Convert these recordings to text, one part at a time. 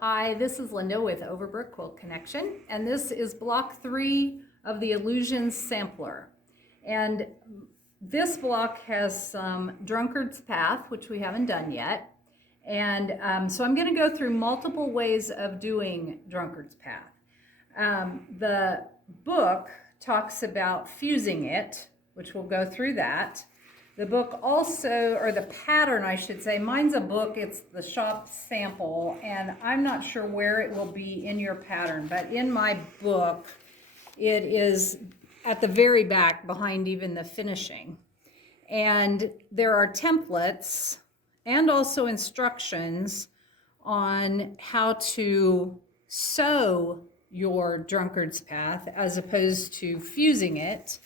Hi, this is Linda with Overbrook Quilt Connection, and this is block 3 of the Illusions Sampler. And this block has some Drunkard's Path, which we haven't done yet. And so I'm going to go through multiple ways of doing Drunkard's Path. The book talks about fusing it, which we'll go through that. The book also, or the pattern I should say, mine's a book, it's the shop sample, and I'm not sure where it will be in your pattern, but in my book, it is at the very back behind even the finishing. And there are templates and also instructions on how to sew your Drunkard's Path as opposed to fusing it.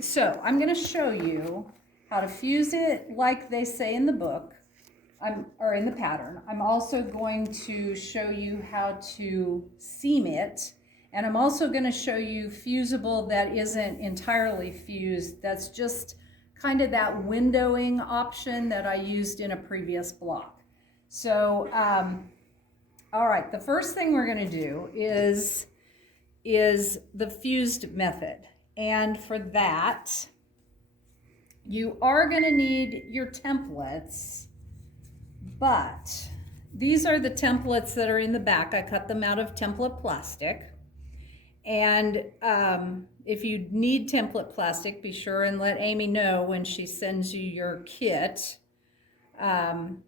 So I'm going to show you how to fuse it like they say in the book, or in the pattern. I'm also going to show you how to seam it, and I'm also going to show you fusible that isn't entirely fused. That's just kind of that windowing option that I used in a previous block. So, all right, the first thing we're going to do is the fused method. And for that, you are going to need your templates, but these are the templates that are in the back. I cut them out of template plastic. And if you need template plastic, be sure and let Amy know when she sends you your kit. And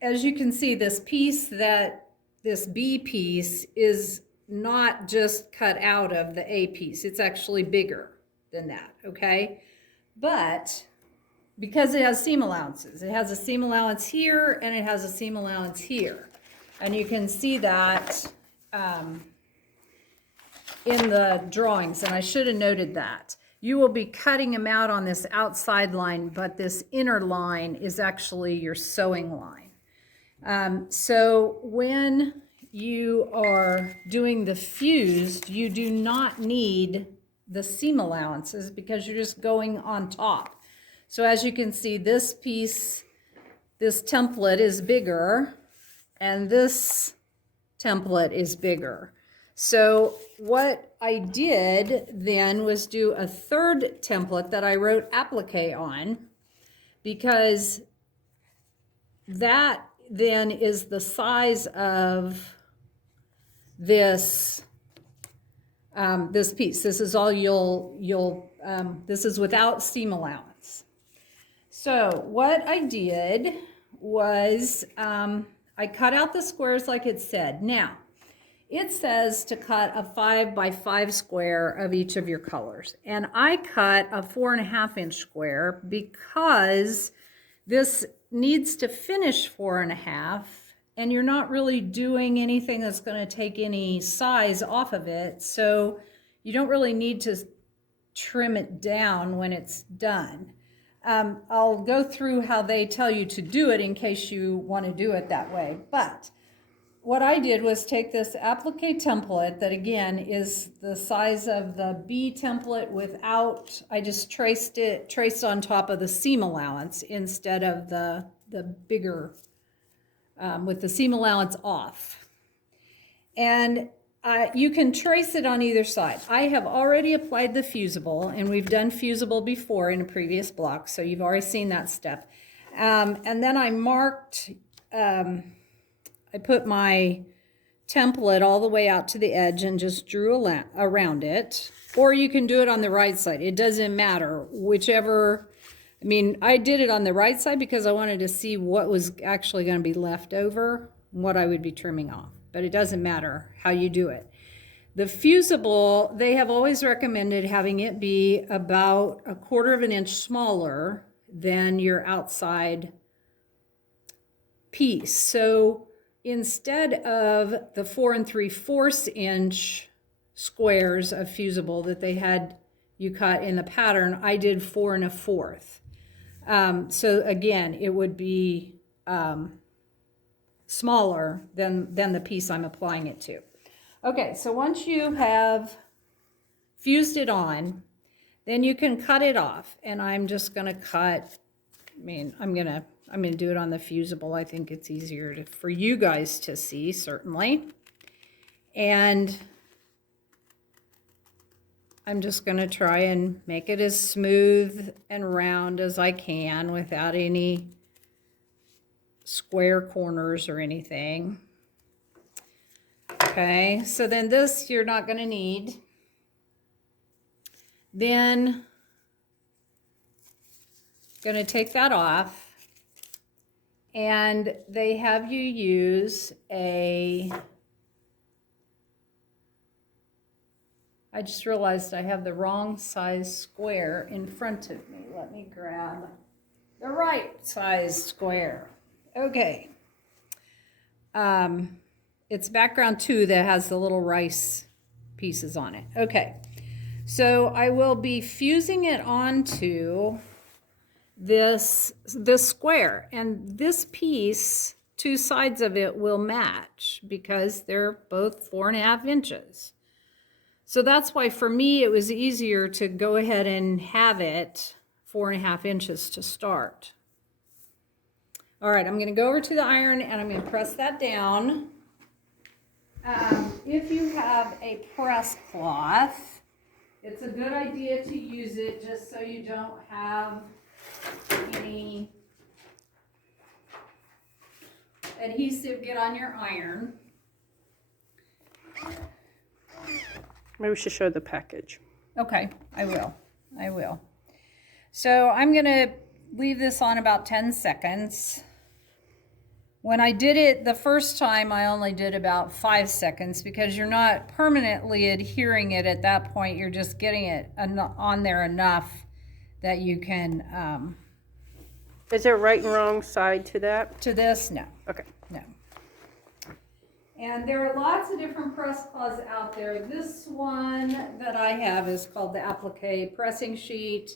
as you can see, this B piece is not just cut out of the A piece. It's actually bigger than that, okay? But because it has seam allowances, it has a seam allowance here and it has a seam allowance here. And you can see that in the drawings, and I should have noted that. You will be cutting them out on this outside line, but this inner line is actually your sewing line. So when you are doing the fused, you do not need the seam allowances because you're just going on top. So as you can see, this piece, this template is bigger, and this template is bigger. So what I did then was do a third template that I wrote applique on, because that then is the size of this this piece. This is all this is without seam allowance. So what I did was I cut out the squares like it said. Now it says to cut a 5 by 5 square of each of your colors, and I cut a 4.5 inch square because this needs to finish 4.5, and you're not really doing anything that's going to take any size off of it, so you don't really need to trim it down when it's done. I'll go through how they tell you to do it in case you want to do it that way. But what I did was take this applique template that again is the size of the B template without, I just traced on top of the seam allowance instead of the bigger, with the seam allowance off. And you can trace it on either side. I have already applied the fusible, and we've done fusible before in a previous block, so you've already seen that step. And then I marked, I put my template all the way out to the edge and just drew around it. Or you can do it on the right side. It doesn't matter, whichever. I mean, I did it on the right side because I wanted to see what was actually going to be left over, what I would be trimming off. But it doesn't matter how you do it. The fusible, they have always recommended having it be about 1/4 inch smaller than your outside piece. So instead of the 4 3/4 inch squares of fusible that they had you cut in the pattern, I did 4 1/4. So again, it would be smaller than the piece I'm applying it to. Okay, so once you have fused it on, then you can cut it off. And I'm just going to cut I mean, I'm gonna do it on the fusible. I think it's easier for you guys to see, certainly. And I'm just gonna try and make it as smooth and round as I can without any square corners or anything. Okay, so then this you're not gonna need. Then gonna take that off, and they have you use I just realized I have the wrong size square in front of me. Let me grab the right size square. Okay. It's background 2 that has the little rice pieces on it. Okay. So I will be fusing it onto this square, and this piece, 2 sides of it will match because they're both 4.5 inches. So that's why for me it was easier to go ahead and have it 4.5 inches to start. All right, I'm going to go over to the iron and I'm going to press that down. If you have a press cloth, it's a good idea to use it just so you don't have any adhesive get on your iron. Maybe we should show the package. Okay, I will. So I'm going to leave this on about 10 seconds. When I did it the first time, I only did about 5 seconds because you're not permanently adhering it at that point. You're just getting it on there enough that you can... Is there a right and wrong side to that? To this, no. Okay. No. And there are lots of different press cloths out there. This one that I have is called the Applique pressing sheet.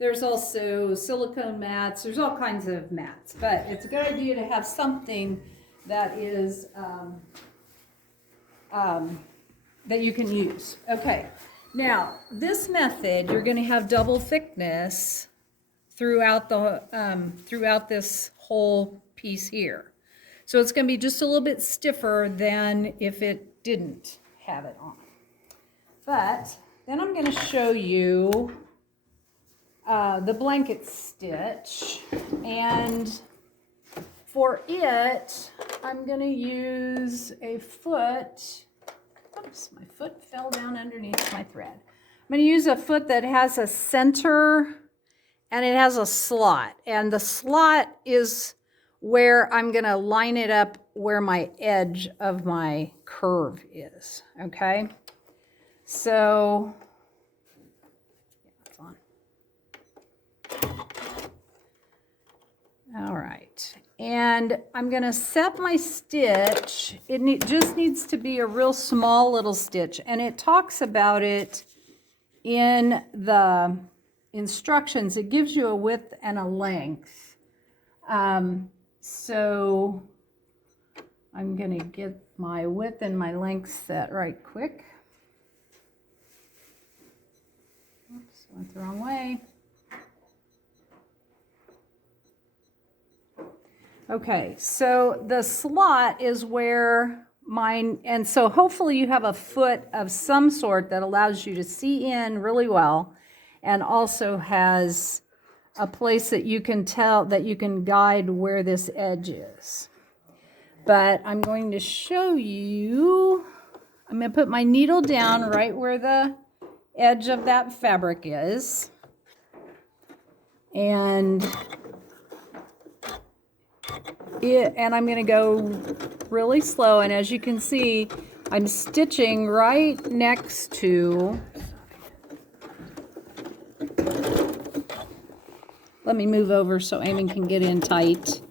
There's also silicone mats. There's all kinds of mats, but it's a good idea to have something that is that you can use. Okay. Now, this method, you're going to have double thickness throughout throughout this whole piece here. So it's going to be just a little bit stiffer than if it didn't have it on. But then I'm going to show you the blanket stitch, and for it, I'm going to use a foot. Oops, my foot fell down underneath my thread. I'm going to use a foot that has a center and it has a slot, and the slot is where I'm going to line it up where my edge of my curve is. Okay, so all right, and I'm going to set my stitch. It just needs to be a real small little stitch, and it talks about it in the instructions. It gives you a width and a length. So I'm going to get my width and my length set right quick. Oops, went the wrong way. Okay, so the slot is where mine, and so hopefully you have a foot of some sort that allows you to see in really well, and also has a place that you can tell, that you can guide where this edge is. But I'm going to show you, I'm going to put my needle down right where the edge of that fabric is. And I'm going to go really slow, and as you can see, I'm stitching right next to, let me move over so Eamon can get in tight.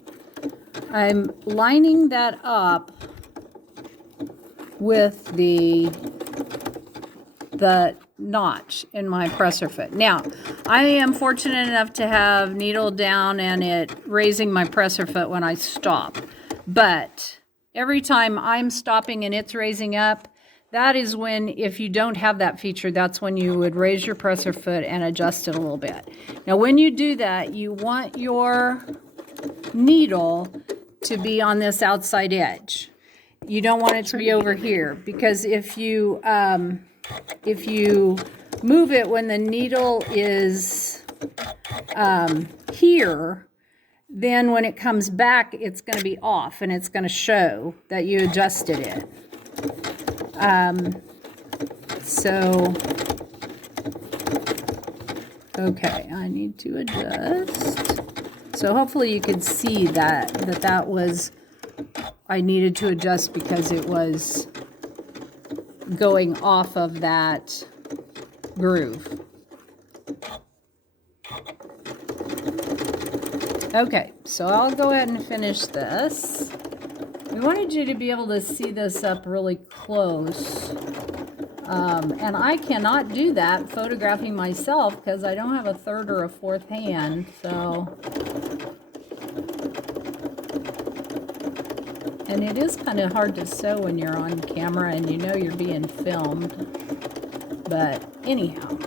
I'm lining that up with the notch in my presser foot. Now, I am fortunate enough to have needle down and it raising my presser foot when I stop. But every time I'm stopping and it's raising up, that is when, if you don't have that feature, that's when you would raise your presser foot and adjust it a little bit. Now, when you do that, you want your needle to be on this outside edge. You don't want it to be over here, because if you move it when the needle is here, then when it comes back, it's going to be off and it's going to show that you adjusted it. Okay, I need to adjust. So hopefully you could see that was, I needed to adjust because it was going off of that groove. Okay, so I'll go ahead and finish this. We wanted you to be able to see this up really close. And I cannot do that photographing myself because I don't have a third or a fourth hand, so. And it is kind of hard to sew when you're on camera and you know you're being filmed. But anyhow.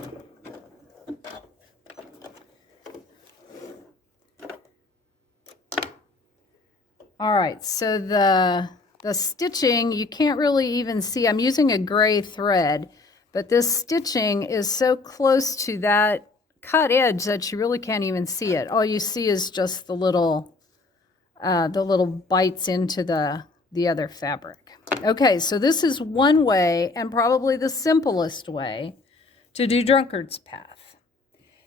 All right, so the stitching, you can't really even see. I'm using a gray thread, but this stitching is so close to that cut edge that you really can't even see it. All you see is just the little bites into the other fabric. Okay, so this is one way, and probably the simplest way, to do drunkard's path.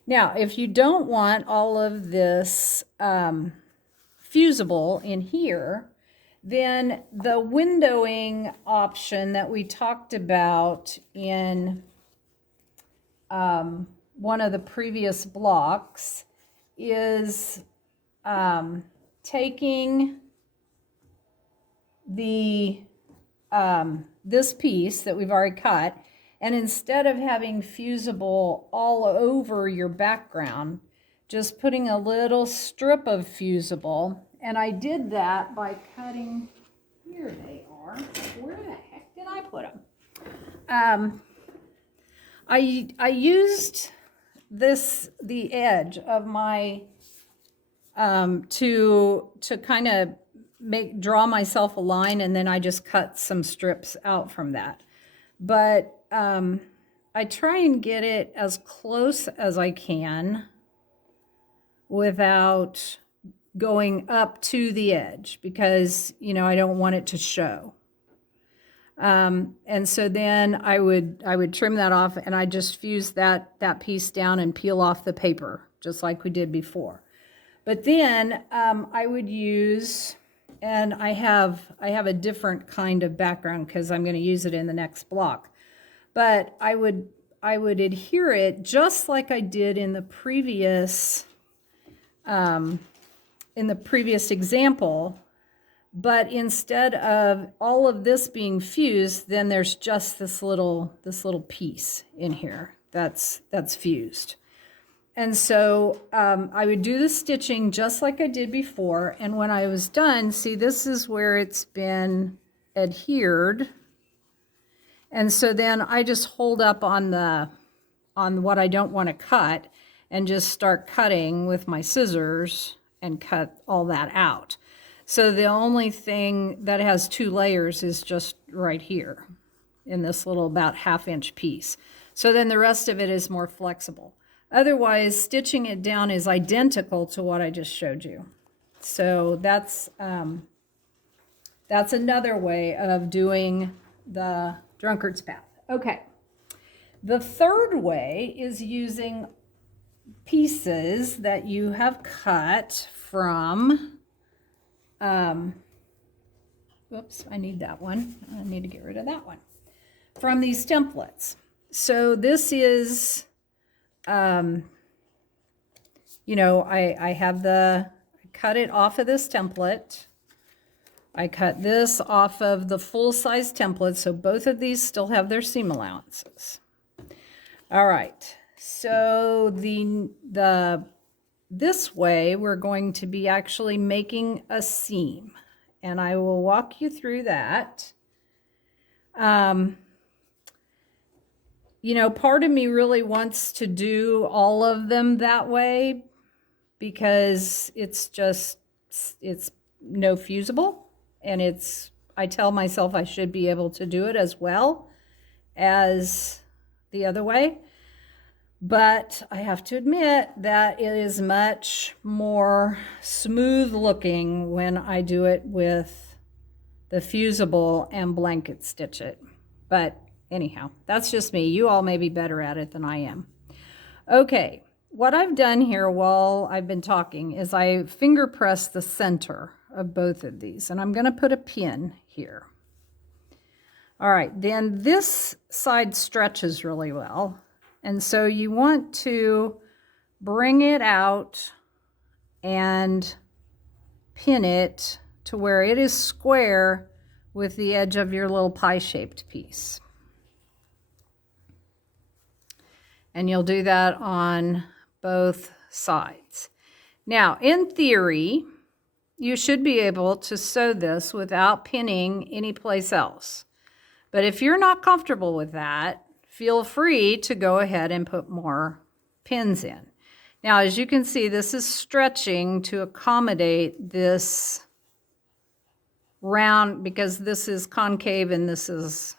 Now, if you don't want all of this fusible in here, then the windowing option that we talked about in one of the previous blocks is taking the this piece that we've already cut, and instead of having fusible all over your background, just putting a little strip of fusible. And I did that by cutting, here they are. Where the heck did I put them? I used the edge of my, to kind of draw myself a line, and then I just cut some strips out from that. But I try and get it as close as I can without going up to the edge, because, you know, I don't want it to show. And so then I would trim that off, and I just fuse that piece down and peel off the paper, just like we did before. But then I would use, and I have a different kind of background because I'm going to use it in the next block. But I would adhere it just like I did in the previous example, but instead of all of this being fused, then there's just this little piece in here that's fused. And so I would do the stitching just like I did before, and when I was done, see, this is where it's been adhered. And so then I just hold up on what I don't want to cut and just start cutting with my scissors and cut all that out. So the only thing that has two layers is just right here in this little about ½ inch piece. So then the rest of it is more flexible. Otherwise, stitching it down is identical to what I just showed you. So that's another way of doing the drunkard's path. Okay. The third way is using pieces that you have cut from, whoops, I need that one. I need to get rid of that one. From these templates. So this is, you know, I cut it off of this template. I cut this off of the full-size template, so both of these still have their seam allowances. All right, so this way we're going to be actually making a seam, and I will walk you through that. you know, part of me really wants to do all of them that way because it's no fusible, and I tell myself I should be able to do it as well as the other way. But I have to admit that it is much more smooth looking when I do it with the fusible and blanket stitch it. But anyhow, that's just me. You all may be better at it than I am. Okay, what I've done here while I've been talking is I finger press the center of both of these, and I'm going to put a pin here. All right, then this side stretches really well, and so you want to bring it out and pin it to where it is square with the edge of your little pie-shaped piece. And you'll do that on both sides. Now, in theory, you should be able to sew this without pinning anyplace else. But if you're not comfortable with that, feel free to go ahead and put more pins in. Now, as you can see, this is stretching to accommodate this round, because this is concave and this is,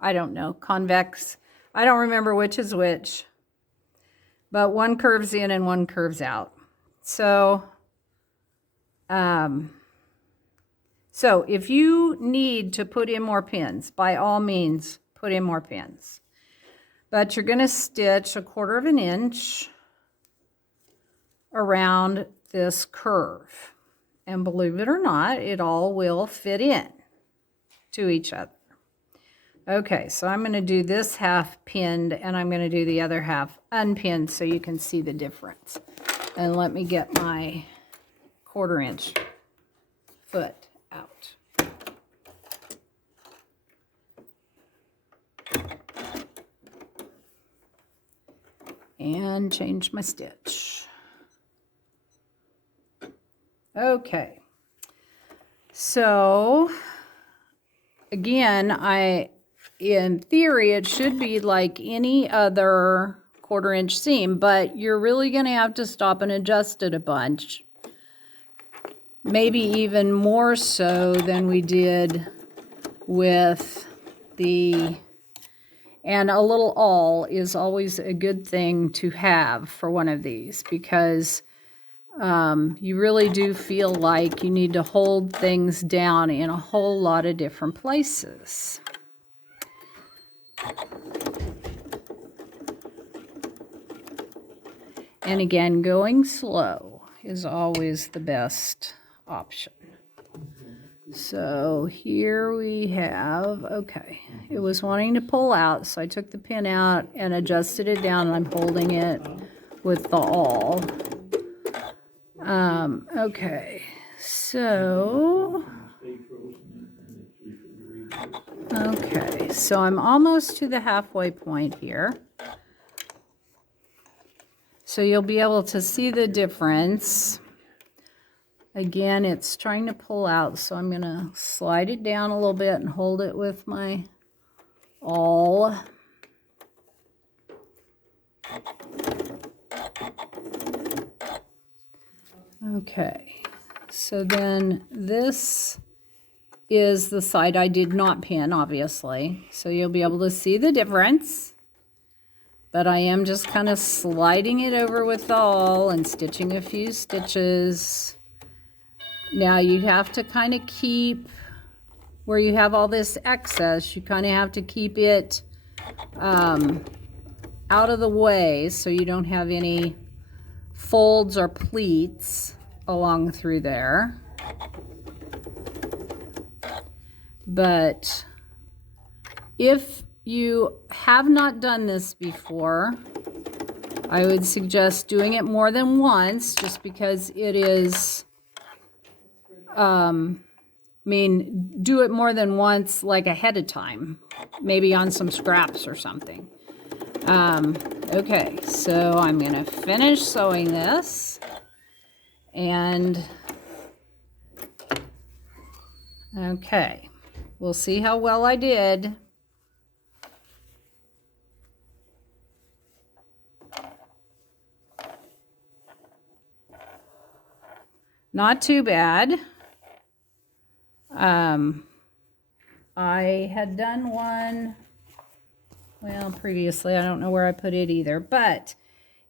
I don't know, convex. I don't remember which is which, but one curves in and one curves out. So if you need to put in more pins, by all means, put in more pins. But you're going to stitch 1/4 inch around this curve. And believe it or not, it all will fit in to each other. Okay, so I'm going to do this half pinned, and I'm going to do the other half unpinned so you can see the difference. And let me get my 1/4 inch foot out. And change my stitch. Okay, so again, in theory, it should be like any other 1/4 inch seam, but you're really going to have to stop and adjust it a bunch. Maybe even more so than we did with and a little awl is always a good thing to have for one of these, because you really do feel like you need to hold things down in a whole lot of different places. And again, going slow is always the best option. So here we have, okay, it was wanting to pull out, so I took the pin out and adjusted it down, and I'm holding it with the awl. Okay, so I'm almost to the halfway point here. So you'll be able to see the difference. Again, it's trying to pull out, so I'm going to slide it down a little bit and hold it with my awl. Okay, so then this is the side I did not pin, obviously. So you'll be able to see the difference. But I am just kind of sliding it over with the awl and stitching a few stitches. Now you have to kind of keep, where you have all this excess, you kind of have to keep it out of the way so you don't have any folds or pleats along through there. But if you have not done this before, I would suggest doing it more than once, just because it is, do it more than once, like ahead of time, maybe on some scraps or something. Okay, so I'm going to finish sewing this, and okay, we'll see how well I did. Not too bad. I had done one, well, previously. I don't know where I put it either, but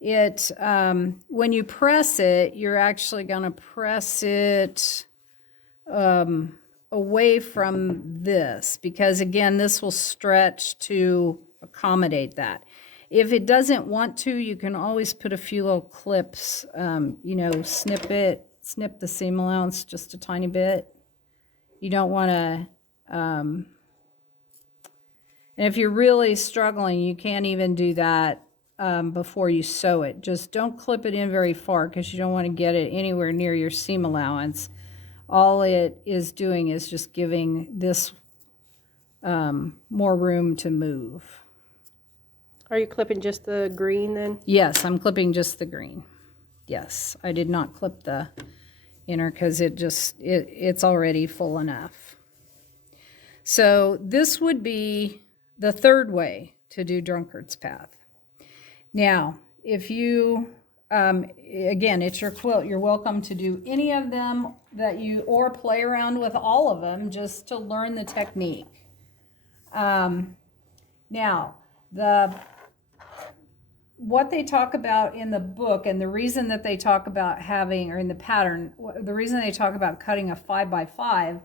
it, when you press it, you're actually going to press it away from this, because again, this will stretch to accommodate that. If it doesn't want to, you can always put a few little clips, you know, snip the seam allowance just a tiny bit. You don't want to, and if you're really struggling, you can't even do that before you sew it. Just don't clip it in very far, because you don't want to get it anywhere near your seam allowance. All it is doing is just giving this more room to move. Are you clipping just the green then? Yes, I'm clipping just the green. Yes, I did not clip the inner because it's already full enough. So this would be the third way to do drunkard's path. Now, if you, again, it's your quilt. You're welcome to do any of them or play around with all of them just to learn the technique. Now, what they talk about in the book, and the reason that they talk about having, or in the pattern, the reason they talk about cutting a 5x5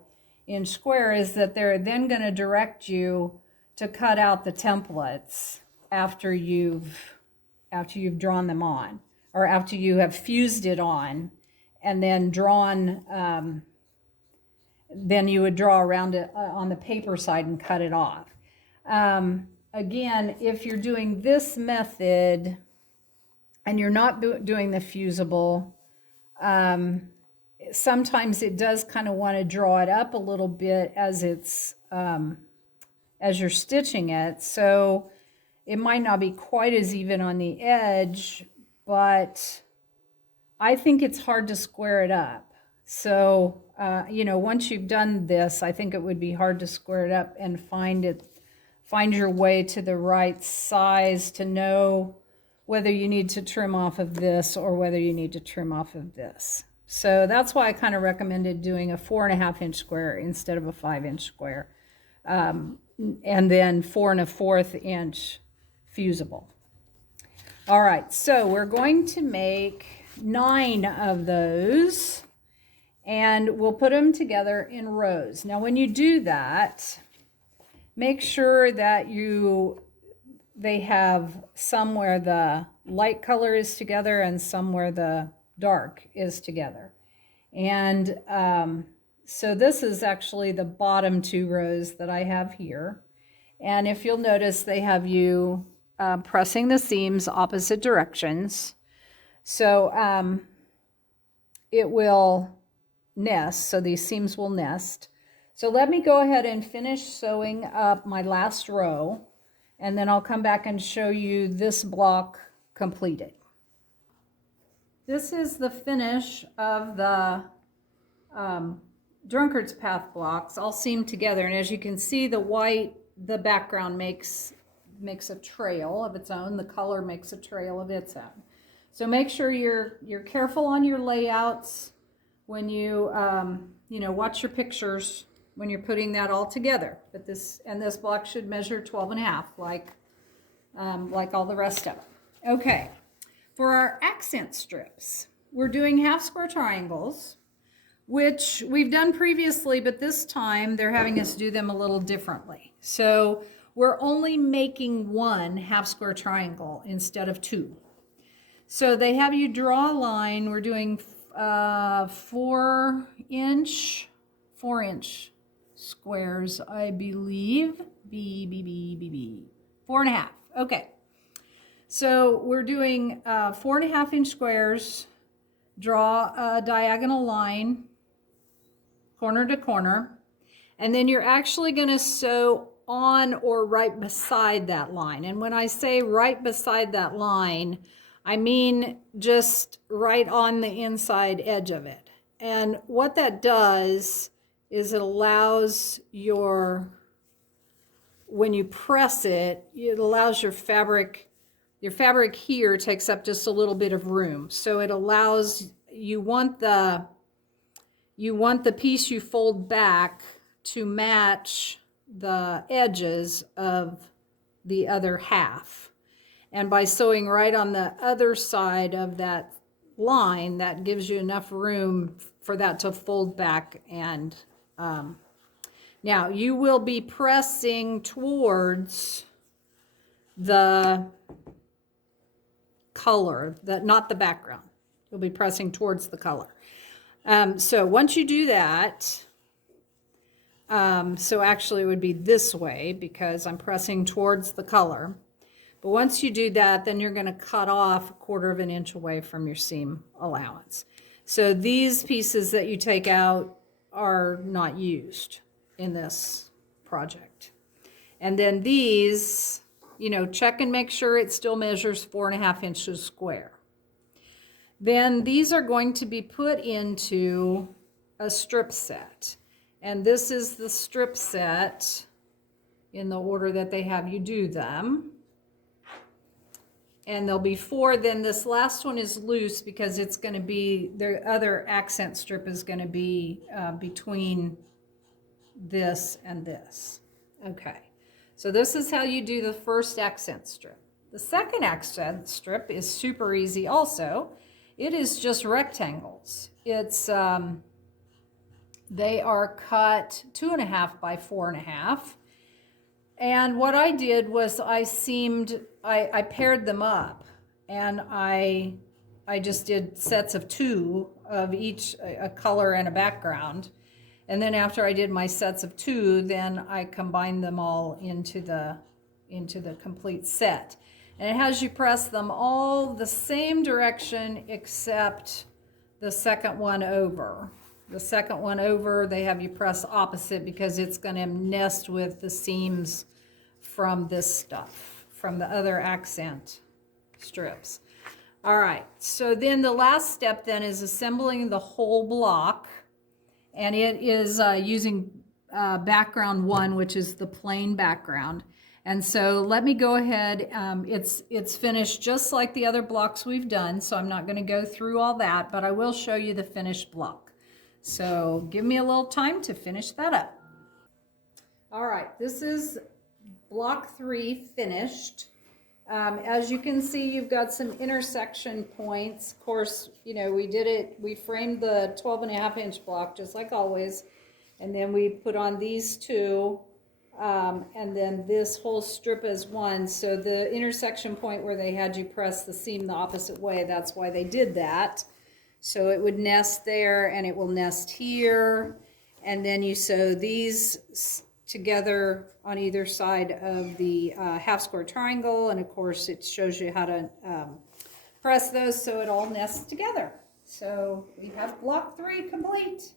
inch square is that they're then going to direct you to cut out the templates after you've drawn them on, or after you have fused it on and then drawn, then you would draw around it on the paper side and cut it off. Again, if you're doing this method and you're not doing the fusible, sometimes it does kind of want to draw it up a little bit as it's as you're stitching it. So it might not be quite as even on the edge, but I think it's hard to square it up. So, you know, once you've done this, I think it would be hard to square it up and find your way to the right size to know whether you need to trim off of this or whether you need to trim off of this. So that's why I kind of recommended doing a 4.5 inch square instead of a 5 inch square. And then 4 1/4 inch fusible. All right, so we're going to make 9 of those, and we'll put them together in rows. Now, when you do that, make sure that they have some where the light color is together and some where the dark is together. And so this is actually the bottom 2 rows that I have here. And if you'll notice, they have you pressing the seams opposite directions. So it will nest, so these seams will nest. So let me go ahead and finish sewing up my last row, and then I'll come back and show you this block completed. This is the finish of the drunkard's path blocks, all seamed together. And as you can see, the background makes a trail of its own. The color makes a trail of its own. So make sure you're careful on your layouts when you watch your pictures when you're putting that all together. But this block should measure 12.5 like all the rest of them. Okay, for our accent strips, we're doing half square triangles, which we've done previously, but this time they're having us do them a little differently. So we're only making 1 half square triangle instead of 2. So they have you draw a line. We're doing 4 inch squares, I believe. 4.5. Okay. So we're doing 4.5 inch squares. Draw a diagonal line, corner to corner, and then you're actually going to sew on or right beside that line. And when I say right beside that line, I mean just right on the inside edge of it. And what that does is it allows when you press it, it allows your fabric here takes up just a little bit of room. So it allows, you want the you want the piece you fold back to match the edges of the other half. And by sewing right on the other side of that line, that gives you enough room for that to fold back. And now you will be pressing towards the color, not the background. You'll be pressing towards the color. So once you do that, so actually it would be this way because I'm pressing towards the color. But once you do that, then you're going to cut off 1/4 of an inch away from your seam allowance. So these pieces that you take out are not used in this project. And then these, you know, check and make sure it still measures 4.5 inches square. Then these are going to be put into a strip set. And this is the strip set in the order that they have you do them. And there'll be 4, then this last one is loose because it's going to be, the other accent strip is going to be between this and this. Okay, so this is how you do the first accent strip. The second accent strip is super easy also. It is just rectangles. It's, they are cut 2.5 by 4.5. And what I did was I paired them up, and I just did sets of 2 of each, a color and a background. And then after I did my sets of 2, then I combined them all into the complete set. And it has you press them all the same direction except the second one over. The second one over, they have you press opposite because it's going to nest with the seams from this stuff, from the other accent strips. All right, so then the last step then is assembling the whole block, and it is using background 1, which is the plain background. And so let me go ahead, it's finished just like the other blocks we've done, so I'm not going to go through all that, but I will show you the finished block. So give me a little time to finish that up. All right, this is block 3 finished. As you can see, you've got some intersection points. Of course, you know, we framed the 12.5 inch block just like always, and then we put on these 2, and then this whole strip is 1. So the intersection point where they had you press the seam the opposite way, that's why they did that. So it would nest there, and it will nest here, and then you sew these together on either side of the half square triangle, and of course it shows you how to press those so it all nests together. So we have block 3 complete.